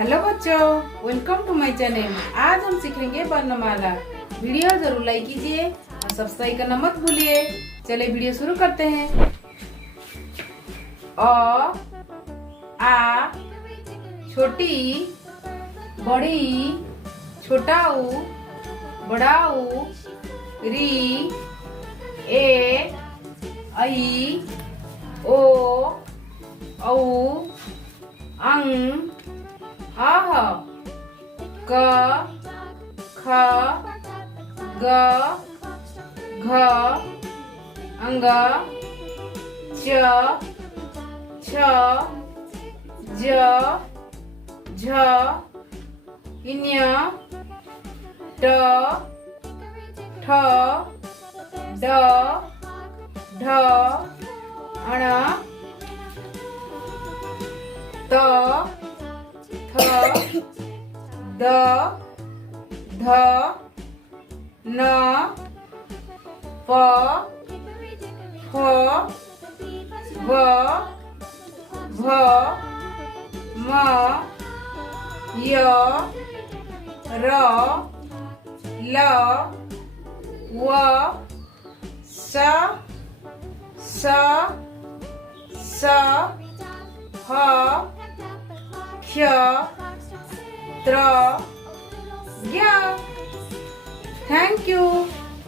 Hello बच्चों, welcome to my channel. आज हम सीखेंगे वर्णमाला। वीडियो जरूर लाइक कीजिए और सब्सक्राइब करना मत भूलिए। चलिए वीडियो शुरू करते हैं। अ, आ, छोटी, बड़ी, छोटा ऊ, बड़ा ऊ, री, ए, ऐ, ओ, औ, अंग, आह, क, ख, ग, घ, अंग, च, छ, ज, झ, इन्य, ट, ठ, ड, ढ, अण, त, थ, द, ध, न, प, फ, ब, भ, म, य, र, ल, व, स, ह, क्ष, त्र, ज्ञ। Thank you.